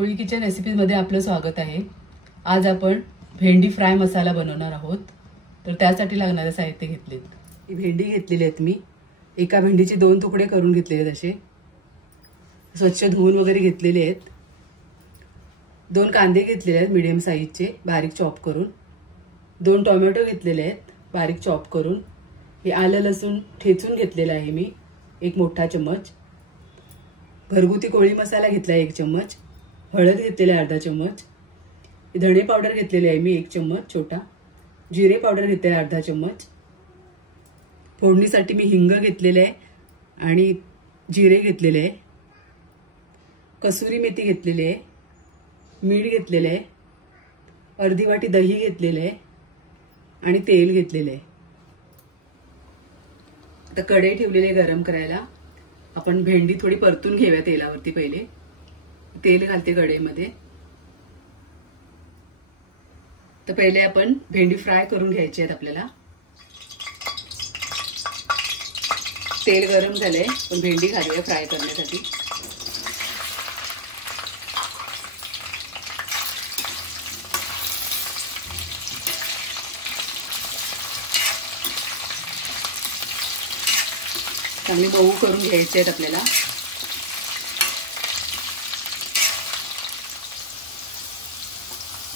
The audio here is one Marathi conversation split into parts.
कोळी किचन रेसिपीजमध्ये आपलं स्वागत आहे। आज आपण भेंडी फ्राय मसाला बनवणार आहोत। तर त्यासाठी लागणारे साहित्य घेतलेत। ही भेंडी घेतलेली आहेत मी। एका भेंडीचे 2 तुकडे करून घेतलेले आहेत। असे स्वच्छ धुवून वगैरे घेतलेले आहेत। 2 कांदे घेतलेले आहेत मीडियम साइजचे बारीक चॉप करून। 2 टोमॅटो घेतलेले आहेत बारीक चॉप करून। हे आलं लसूण ठेचून घेतलेला आहे मी 1 मोठा चम्मच। घरगुती कोळी मसाला घेतला 1 चम्मच। हळद घेतलेली अर्धा चम्मच। धणे पावडर घेतलेली आहे मी 1 चम्मच छोटा। जिरे पावडर घेतलेले अर्धा चम्मच। फोडणीसाठी मी हिंग घेतलेले आहे आणि जिरे घेतलेले आहे। कसुरी मेथी घेतलेली आहे। मीठ घेतलेले आहे। अर्धी वाटी दही घेतलेले आहे आणि तेल घेतलेले आहे। आता कढई ठेवलेली आहे गरम करायला। आपण भेंडी थोडी परतून घेऊया तेलावरती। पहिले तेल घालते कढईमध्ये। तर पहिले आपण भेंडी फ्राय करून घ्यायची आहेत आपल्याला। तेल गरम झालंय पण भेंडी घालूया फ्राय करण्यासाठी। चांगली मऊ करून घ्यायचे आहेत आपल्याला।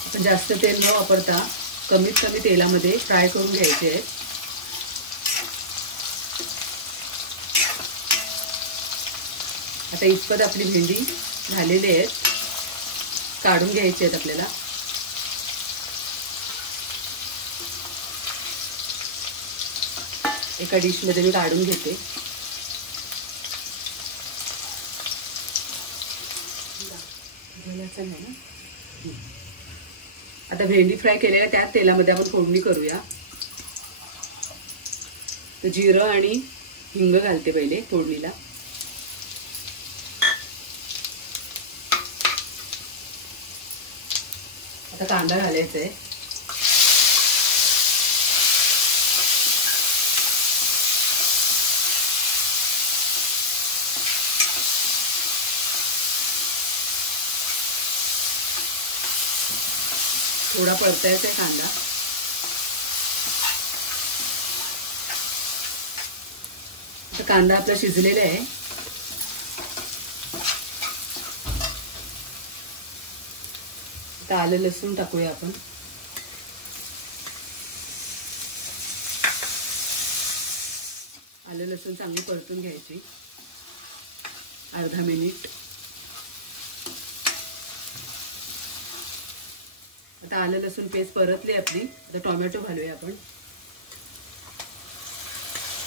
आपण जास्त तेल न वापरता कमीत कमी तेलामध्ये फ्राय करून घ्यायचे आहेत। आता इतपत आपली भेंडी झालेली आहेत, काढून घ्यायची आहेत आपल्याला। एका डिश मध्ये मी काढून घेते। आता भेंडी फ्राय केलेल्या त्याच तेलामध्ये आपण फोडणी करूया। तर जिरं आणि हिंग घालते पहिले फोडणीला। आता कांदा घालायचा आहे। थोडा परतायचा आहे कांदा। तर कांदा आपला शिजलेला आहे। आता आलं लसूण टाकूया आपण। आलं लसूण चांगली परतून घ्यायची अर्धा मिनिट। आता आलं लसूण पेस्ट परतली आपली। आता टोमॅटो घालूया आपण।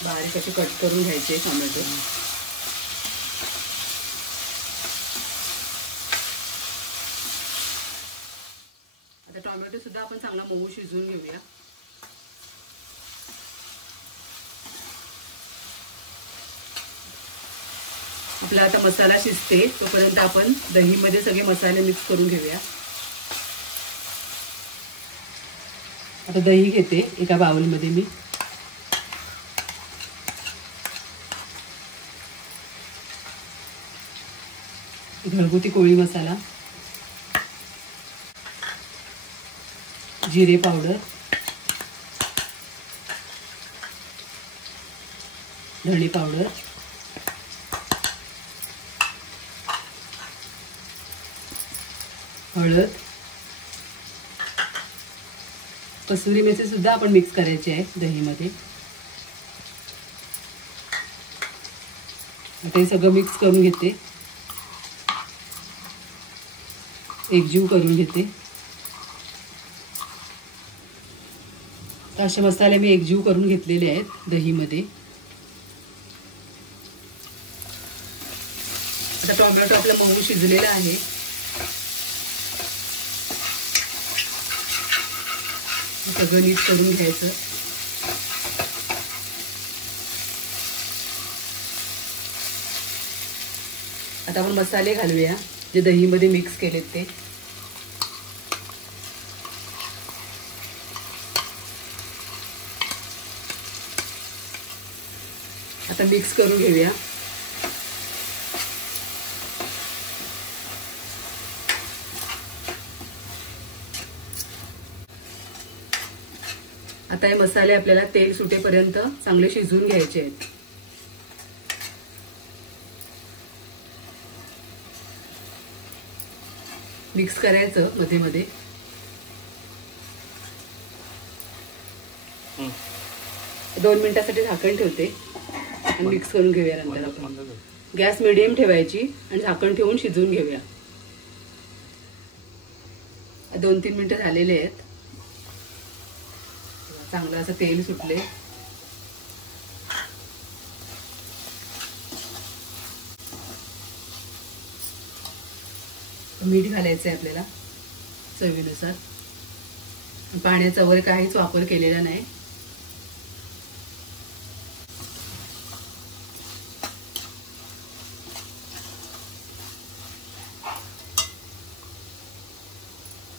बारीक असे कट करून घ्यायचे टोमॅटो। आता टोमॅटो सुद्धा आपण चांगला मऊ शिजवून घेऊया। आपला आता मसाला शिजते तोपर्यंत आपण दहीमध्ये सगळे मसाले मिक्स करून घेऊया। आता दही घेते एका बाउलमध्ये मी। घरगुती कोळी मसाला, जिरे पावडर, धणे पावडर, हळद, कसुरी मेथी सुद्धा आपण मिक्स करायची आहे दहीमध्ये। आता हे सगळं मिक्स करून घेते, एकजीव करून घेते। तर असे मसाले मी एकजीव करून घेतलेले आहेत दहीमध्ये। आता टोमॅटो आपला मऊ शिजलेला आहे। सगळं नीट करून घ्यायचं। आता आपण मसाले घालूया जे दहीमध्ये मिक्स केलेत ते। आता मिक्स करून घेऊया। आता हे मसाले आपल्याला तेल सुटेपर्यंत चांगले शिजवून घ्यायचे आहेत. मिक्स करायचं मध्ये मध्ये. दोन मिनिटांसाठी झाकण ठेवते आणि मिक्स करून घेऊया. नंतर आपण गॅस मिडियम ठेवायची आणि झाकण ठेवून शिजवून घेऊया. 2-3 मिनिटं झालेले आहेत. चांगलं असं तेल सुटले. मीठ घालायचंय आपल्याला चवीनुसार. पाण्याचा वगैरे काहीच वापर केलेला नाही.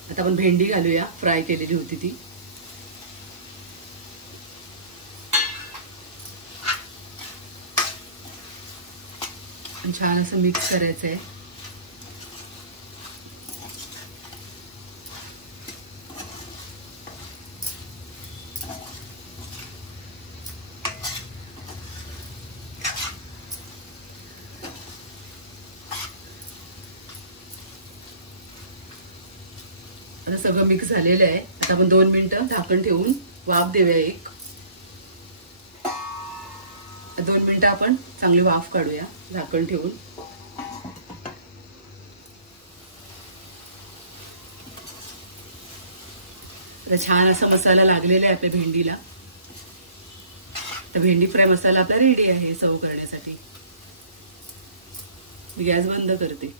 आता आपण भेंडी घालूया. फ्राय केलेली होती ती. छान असं मिक्स करायचंय. आता सगळं मिक्स झालेलं आहे. आता आपण 2 मिनिटं झाकण ठेवून वाफ देऊया. 2 मिनिटं आपण चांगली वाफ काढूया झाकण ठेवून. छान असा मसाला लागलेला आहे आपल्या भेंडीला. तर भेंडी फ्राय मसाला आपला रेडी आहे सर्व करण्यासाठी. मी गॅस बंद करते.